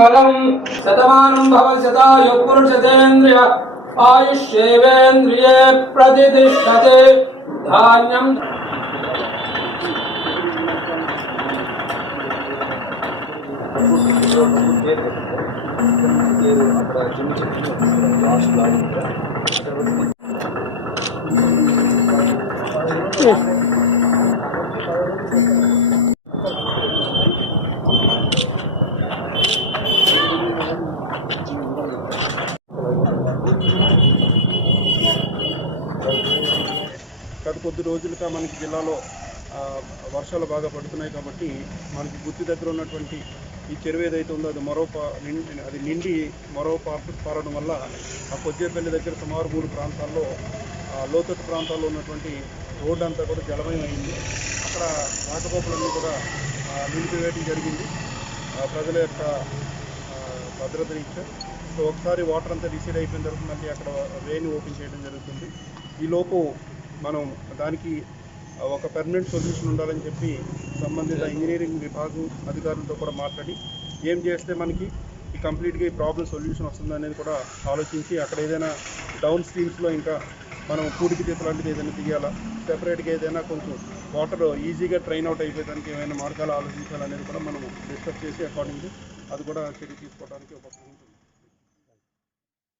మంగళం శతమానం భవతి శతాయు పురుషేంద్రియ ఆయుష్యేవేంద్రియే ప్రతిష్టతే ధాన్యం గత కొద్ది రోజులుగా మనకి జిల్లాలో వర్షాలు బాగా పడుతున్నాయి కాబట్టి మనకి గుత్తి దగ్గర ఉన్నటువంటి ఈ చెరువు ఏదైతే ఉందో అది నిండి మరో పారడం వల్ల ఆ కొద్దిపల్లి దగ్గర సుమారు 3 ప్రాంతాల్లో లోతట్టు ప్రాంతాల్లో ఉన్నటువంటి రోడ్డు అంతా కూడా జలమయం అయింది. అక్కడ రాకపోకలన్నీ కూడా నిలిపివేయడం జరిగింది ప్రజల యొక్క భద్రత రీత్యా. సో ఒకసారి వాటర్ అంతా రిసీడ్ అయిపోయిన తర్వాత మళ్ళీ అక్కడ వేని ఓపెన్ చేయడం జరుగుతుంది. ఈలోపు మనం దానికి ఒక పర్మనెంట్ సొల్యూషన్ ఉండాలని చెప్పి సంబంధిత ఇంజనీరింగ్ విభాగం అధికారులతో కూడా మాట్లాడి ఏం చేస్తే మనకి ఈ కంప్లీట్గా ఈ ప్రాబ్లం సొల్యూషన్ వస్తుంది అనేది కూడా ఆలోచించి అక్కడ ఏదైనా డౌన్ స్ట్రీమ్స్లో ఇంకా మనం పూడికి చేతులు లాంటిది ఏదైనా తీయాలా, సెపరేట్గా ఏదైనా కొంచెం వాటర్ ఈజీగా ట్రైన్ అవుట్ అయిపోయేదానికి ఏమైనా మార్గాలు ఆలోచించాలనేది కూడా మనం డిస్కస్ చేసి అకార్డింగ్లీ అది కూడా చర్య తీసుకోవడానికి ఒక